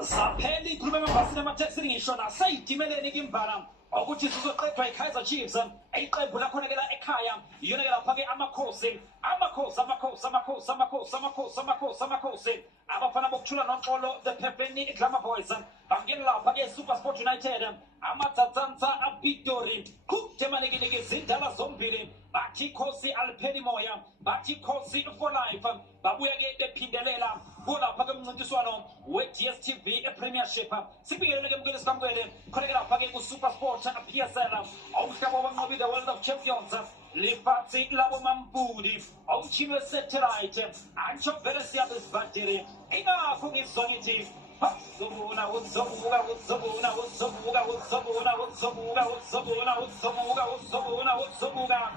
Zapheli ikhulume amabhasi amateksi ngisho nasayidimeleni kimbala ukuthi sizoqedwa iKaizer Chiefs iqembu lakhona-ke la ekhaya iyona-ke lapha-ke amakhosi abafana bokuthula noxolo the Pepeni Glamour Boys bangena lapha-ke SuperSport United amatsatsansa aPitori kutemalekileke zindala zombili bathi khosi alipheli moya bathi khosi for life babuya-ke bephindelela kulapha-ke umncintiswano we-DStv Premiership sibingelele-ke mkele sikamkele khona-ke lapha-ke ku-SuperSport PSL umhlaba wabanqobi the World of Champions lifatsi labo mambudi umchini we-satellite antsho vele siyabe sibhadere ingakho ngizwa ngithi uzobuka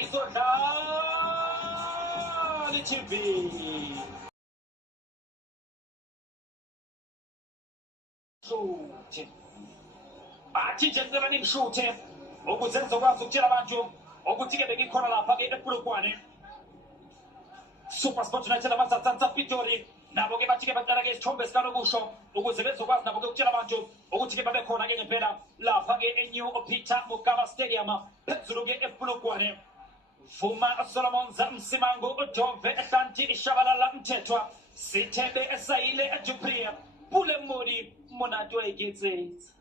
izodlala iTV shuthe bathi nje ngicela ningishuthe ukuze ngizokwazi ukutshela abantu ukuthi-ke bengikhona lapha-ke ePolokwane SuperSport United amatsatsansa Pitori nabo-ke bathi-ke baqala-ke isithombe sikanokusho ukuze bezokwazi nabo-ke ukutshela abantu ukuthi-ke babe khona-ke ngempela lapha-ke eNew Peter Mokaba Stadium phezulu-ke ePolokwane Vuma Solomon Msimango Dove Hlanti Shabalala Mthethwa Sithebe Esayile Jupria Pule Modi Monatu ayiketsetsa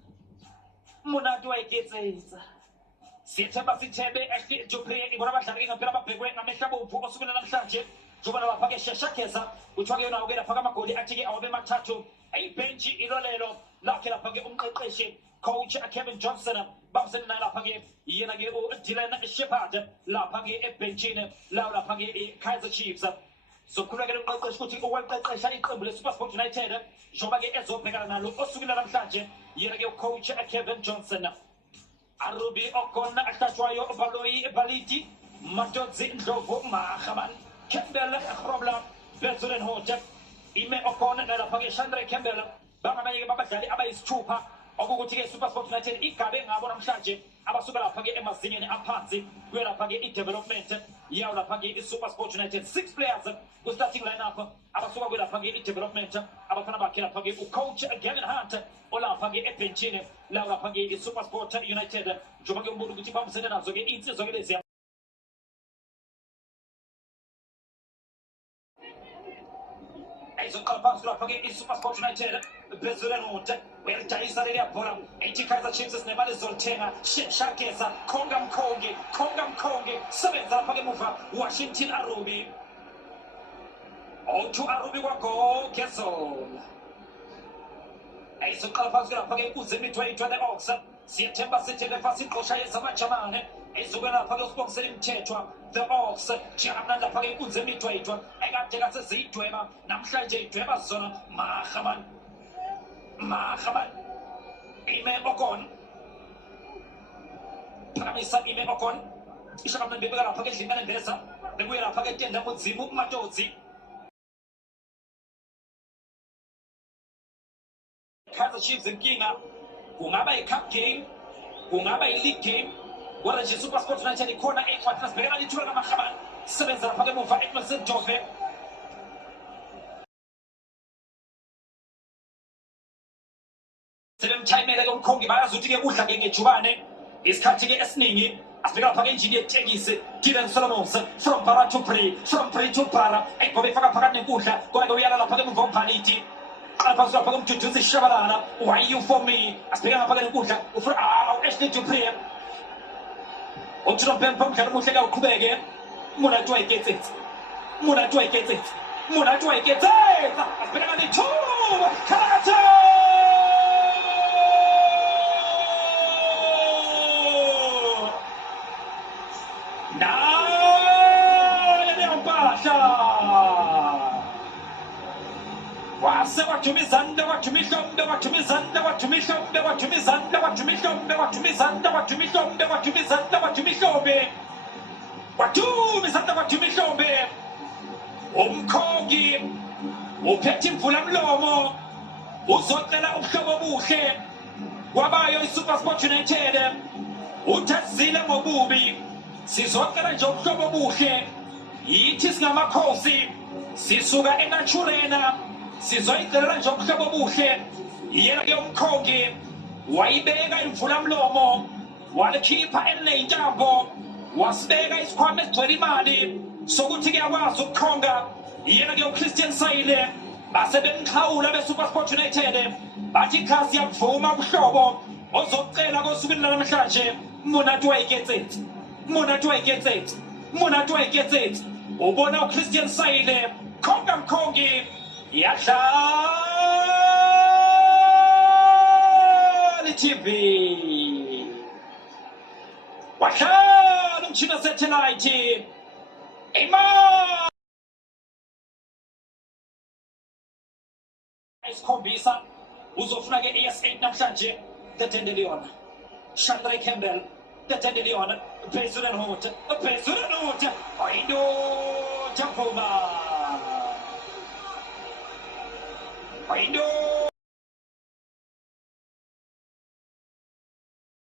Sitheba Ashley Jupria ibona abadlali ngempela babhekwe ngamehla bomvu osukela namhlanje jobana lapha-ke Sheshakeza kuthiwa-ke yona-ke lapha amagoli athi-ke awabe mathathu ayibhentshi ilolelo lakhe lapha-ke umqeqeshi coach Kevin Johnson bamsene naye lapha-ke yena-ke uDylan Shepherd lapha-ke ebhentshini lawo lapha-ke iKaizer Chiefs sokhululekela umqeqeshi ukuthi ukweqeqesha iqembu leSuperSport United njengoba-ke ezobhekana nalo osukela namhlanje yena-ke ucoach Kevin Johnson Arubi Okona Ahlatshwayo Baloyi Baliti Matodzi Ndlovu Mahaman Campbell Robla Bethulen Hoja Ime Okona nalapha-ke Shandre Campbell bangabanye-ke babadlali abayisithupha okukuthi-ke SuperSport United igabe ngabo namhlanje abasuka lapha-ke emazingeni aphansi kuye lapha-ke i-development yawo lapha-ke i-SuperSport United 6 players ku-starting line-up abasuka kuye lapha-ke i-development abafana bakhe lapha-ke ucoach Gavin Hunt olapha-ke ebhentshini lawo lapha-ke i-SuperSport United njengoba-ke umbona ukuthi bambisene nazo-ke iy'nsizwa-ke lezi izoqala phansi lapha-ke i-SuperSport United Bethulen Hoja uyalidayisa leliya bhola ethi iKaizer Chiefs sinemali ezolithenga Shakeza Khonga Mkhongi sebenza lapha-ke emuva Washington Arubi O2 Arubi kwago Gezol izoqala phansi lapha-ke uZimithwaithwa the Ox siyethemba sithele fasi iqosha yezamajamane izuke lapha-ke usibongisela imithethwa the Ox jamna lapha-ke uZimithwaithwa ekade kaseziyidweba namhlanje idweba zona Mahaman Ime Okon Phakamisa Ime Okon ishakamna bebeka lapha-ke edlingane ndeza bebuye lapha-ke etenda mudzimu Matodzi Kaizer Chiefs inkinga kungaba i-cup game kungaba i-league game kodwa nje SuperSport United ikhona eyikwatha sibhekana lithuba lamahabani sebenza lapha-ke emuva Edmondson Dove sebemthayimele-ke umkhongi bayazi ukuthi-ke udla-ke ngejubane isikhathi-ke esiningi asibheka lapha-ke enjini yetekisi Dylan Solomons from Bara to Bri from Bri to Bara ngoba efaka phakathi nenkundla kodwa-ke uyala lapha-ke emuva umphaliti Alphonse lapha kumduduzi Shabalala why you for me asibheka lapha-ke nenkundla Ashley Jupria uthina mpempe umdlalo omuhle-ke uqhubeke Monatu ayiketsetsa asibheka nethuba Khalate wathumizanda umkhongi uphethe imvulamlomo uzocela ubuhlobo obuhle kwabayo iSuperSport United uthazile ngobubi sizocela nje ubuhlobo obuhle yithi singamakhosi sisuka eNaturena sizoyicelela nje ubuhlobo obuhle yena-ke umkhongi wayibeka imvulamlomo walikhipha eliney'ntambo wasibeka isikhwama esigcwele imali sokuthi kuyakwazi ukukhonga. Yena-ke uChristian Sayile base bemxhawula beSuperSport United bathi ikhasi yakuvuma ubuhlobo ozokucela kosukwini lanamhlanje Monate wa iketsetse, Monate wa iketsetse, Monate wa iketsetse. Ubona uChristian Sayile khonga mkhongi yadlala TV wahlala umtshina satellite isikhombisa uzofuna ke AS8 namhlanje tetendele yona Chandra Campbell tetendele yona phezulu note ayindo Japoma ayindo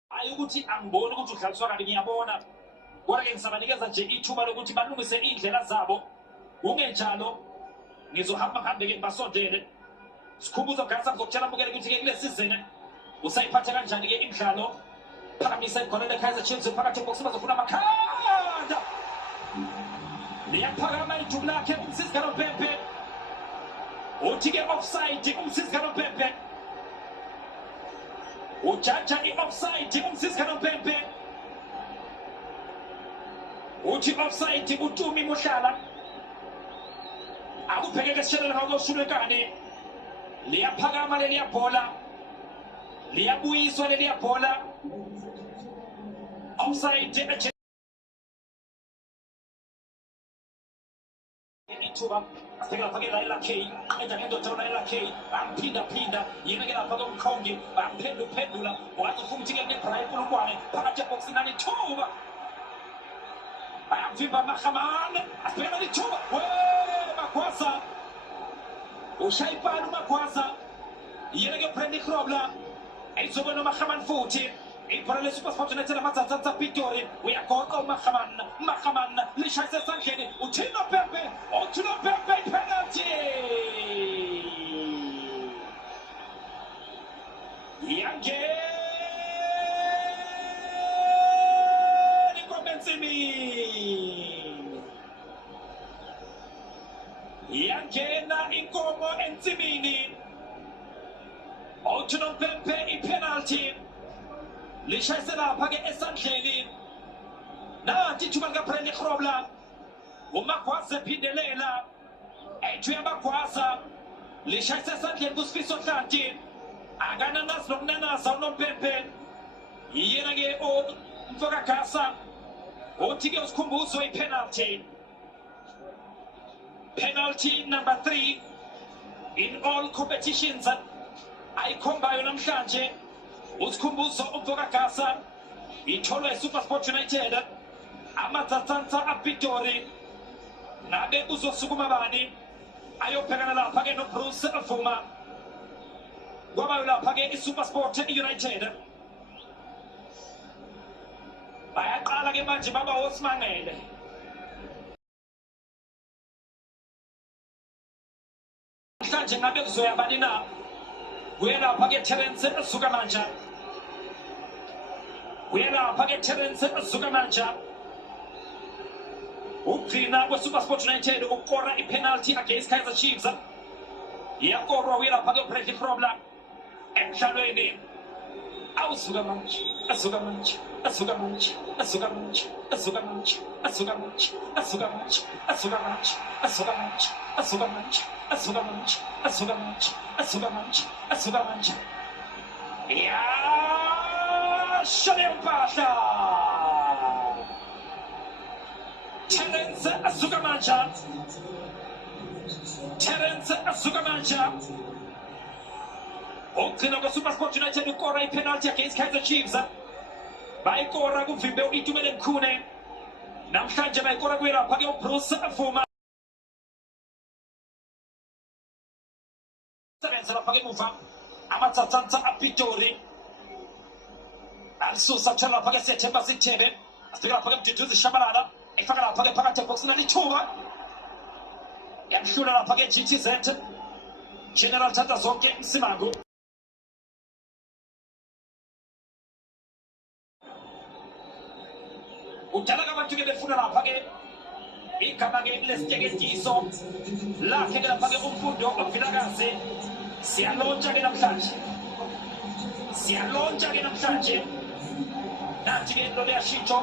ayukuthi angiboni ukuthi udlaliswa kabi ngiyabona kodwa ke ngisabanikeza nje ithuba lokuthi balungise indlela zabo ungenjalo ngizohamba ke ngibasondele sikhumbuza ngasa ngizokutshela mbukele ukuthi ke kule season usayiphatha kanjani ke imidlalo phakamisa ikhona leKaizer Chiefs phakathi eboxini bazofuna amakhanda liyaphakama ijubu lakhe umsizikalo Pepe uthi ke offside umsizikalo Pepe ujaja i-offside umsizikalo Pepe uthi offside uTumi Mohlala akuphekeke sishelela ngokushulekane liyaphakama leliya bhola liyabuyiswa leliya bhola offside ithuba asibeka lapha ke la K enza ngento jona la K bamphinda yena ke lapha komkhongi bamphendula wathi futhi ke neBrian Polokwane phakathi eboxini nanithuba bayamvimba Mahamane asibeka lithuba Magwaza ushayipana Magwaza yena ke Brandy Krobla ayizobona Mahamane futhi ibhola leSuperSport United amaZanzanza Pitori uyagoqa Mahamane lishayisa esandleni uThino Pepe penalty yangena inkomo ensimini yangena inkomo ensimini uThino Pepe ipenalty lishayise lapha ke esandleni nathi ithuba likaBrandy Krobla uMagwaza ephindelela ethuya Magwaza lishayise esandleni kuSifiso Hlanti akananazi nokunanaza uNompepe yena ke umfokagasa uthi ke usikhumbuzo penalty number 3 in all competitions ayikhombayo namhlanje usikhumbuzo umfokagasa itholwa eSuperSport United amaZanzanza aPitori nabe uzosukuma bani ayobhekana lapha ke noBruce Vuma kwabayo lapha ke iSuperSport United bayaqala ke manje baba osimangele mhlanje ngabe kuzoya bani na uyelapha ke Terence Sukamanja uyelapha ke Terence Sukamanja ugcina kweSuperSport United ukora ipenalty against Kaizer Chiefs yakorwa uyelapha ke Brandy Krobla emdlalweni awusukamanje ya shale mpahla Terence Sukamanja ugcina kweSuperSport United ukora ipenalty against Kaizer Chiefs bayikora kuvimbe uItumele Mkhune namhlanje bayikora kuyelapha ke uBruce Vuma sebenza lapha ke muva amaZanzanza aPitori alisusa tshela lapha ke Sethemba Sithebe asibeka lapha ke Mduduzi Shabalala efaka lapha ke phakathi eboxini lithuba yamhlula lapha ke GTZ General Tata Zonke Msimango udala abantu-ke befuna lapha-ke igama-ke lesiteketiso lakhe-ke lapha-ke umfundo Vilakazi. Siyalontsha-ke namhlanje, siyalontsha-ke namhlanje. Nathi-ke into leyashintsho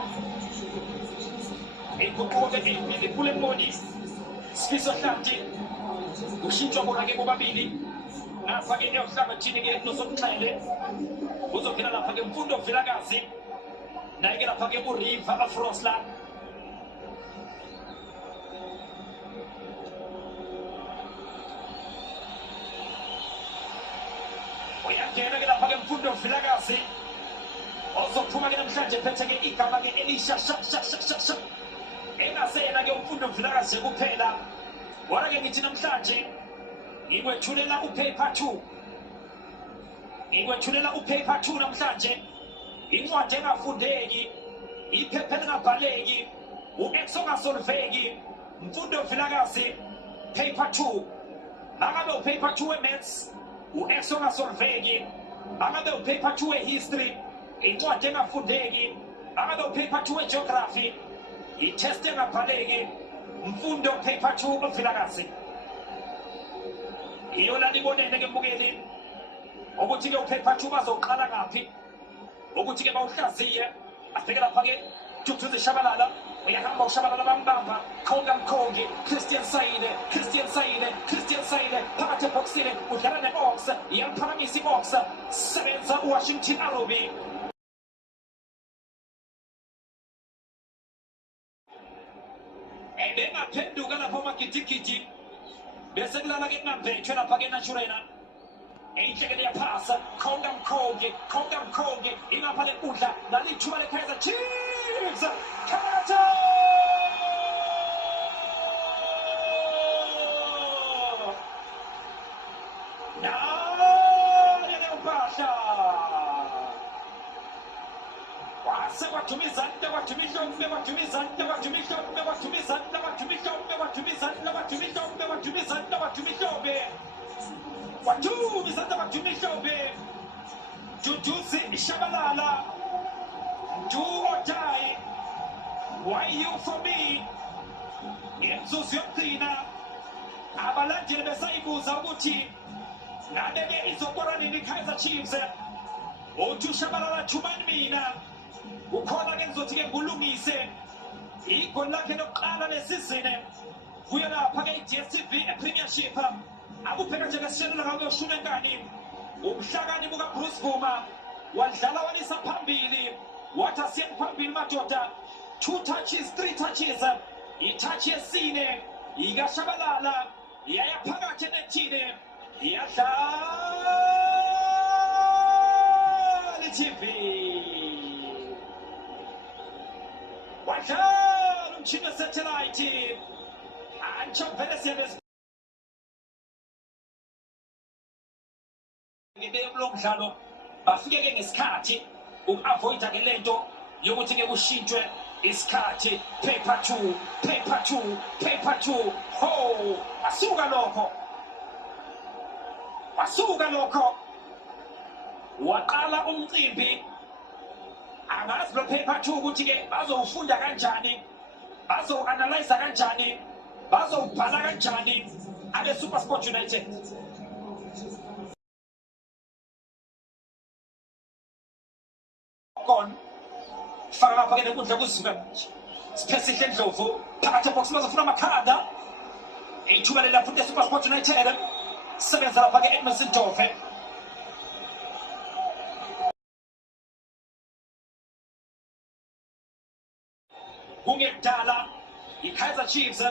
iguquko-ke ey'mbili kule mboni Sifiso Hlanti, kushintshwa bona-ke bobabili ngapha-ke ehlangothini-ke noSomxele. Uzongena lapha-ke Mfundo Vilakazi, naye-ke lapha-ke uRiver Afrosla. Uyangena-ke lapha-ke Mfundo Vilakazi, ozophuma-ke namhlanje phethe-ke igama-ke elisha sha engaseyena-ke Mfundo Vilakazi kuphela. Wona-ke ngithi namhlanje ngikwethulela upaper 2, ngikwethulela upaper 2 namhlanje. Incwadi engafundeki, iphepha elingabhaleki, u-X ongasolveki. Mfundo Vilakazi paper 2. Mangabe upaper 2 we-maths, u-X ongasolveki. Mangabe upaper 2 we-history, incwadi engafundeki. Mangabe upaper 2 we-geography, itest engabhaleki. Mfundo paper 2 uVilakazi. Iyo la libonene-ke mbukeli ukuthi-ke upaper 2 bazoqala ngaphi, ukuthi-ke bawuhlaziye. Afike lapha-ke Duduzi Shabalala, uyahamba uShabalala bambamba. Khonga Mkhongi, Christian Sayile, phakathi ebhokisini udlala ne-Ox, iyaliphakamisa i-Ox. Sebenza uWashington Arobi. Ebengaphenduka lapho amagidigidi bese kulala-ke kunambethwe lapha-ke Naturena. Eyinhlekele yaphasa. Khonga Mkhongi ingapha lenkundla lalithuba leKaizer Chiefs. Khatha nale lempahla kwase kwadumiza Duduzi Shabalala, do or die. Why you for me? Imzuzu yokugcina abalandeli besayibuza ukuthi nandeke izokora nini Kaizer Chiefs. Uthi uShabalala thumani mina, ukhona-ke ngizothi-ke ngulungise igoli lakhe lokuqala lesizini. Kuye lapha-ke i-DStv ePremiership akubheka nje ngesishelelo kakuyoshuna enkani. Ubuhlakani bukaBruce Vuma wadlala walisa phambili, wathi asiyeni phambili madoda. 2 touches, 3 touches, itouch yesine ikaShabalala yaya phakathi enethini, yadlala iTV, wadlala umtshini wesathelayithi. Antsho vele siyabe kulo mdlalo bafike-ke ngesikhathi uku-avoida-ke lento yokuthi-ke kushintshwe isikhathi. Paper 2. Ho, wasuka lokho waqala umcimbi. Angazi lo paper 2 ukuthi-ke bazowufunda kanjani, bazowu-analyze kanjani, bazowubhala kanjani abe SuperSport United. Faka lapha-ke nenkundla kuzivuka Siphesihle Ndlovu phakathi ebhokisi bazofuna amakhanda. Ithuba lelapho leSuperSport United sebenza lapha-ke Edmondson Dove. Kungekudala iKaizer Chiefs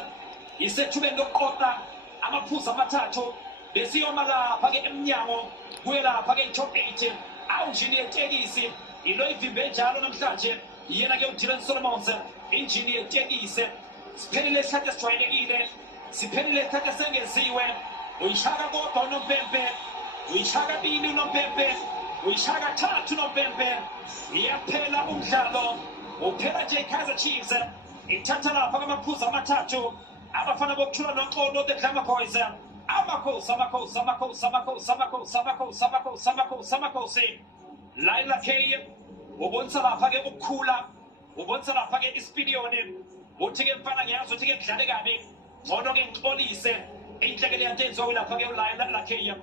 isethubeni lokuqoqa amaphuzu amathathu. Besiyoma lapha-ke emnyango kuye lapha-ke i-top 8. Awunjini yetekisi ilo ivimbe njalo namhlanje yena-ke uDylan Solomons, injini yetekisi. Siphelile isikhathi esijwayelekile, siphelile isikhathi esengeziwe. Uyishaka kodwa uNompempe, uyishaka kabili uNompempe, uyishaka kathathu uNompempe. Iyaphela umdlalo, uphela nje iKaizer Chiefs ithatha lapha kwamaphuzu amathathu. Abafana bokuthula noxolo the Glamour Boys. Amakhosi Laila K ubonisa lapha-ke ukukhula, ubonisa lapha-ke isipiliyoni uthi-ke mfana ngiyazi uthi-ke kudlale kabi ngcono-ke ngixolise inhlekele yanto enziwa lapha-ke lakheya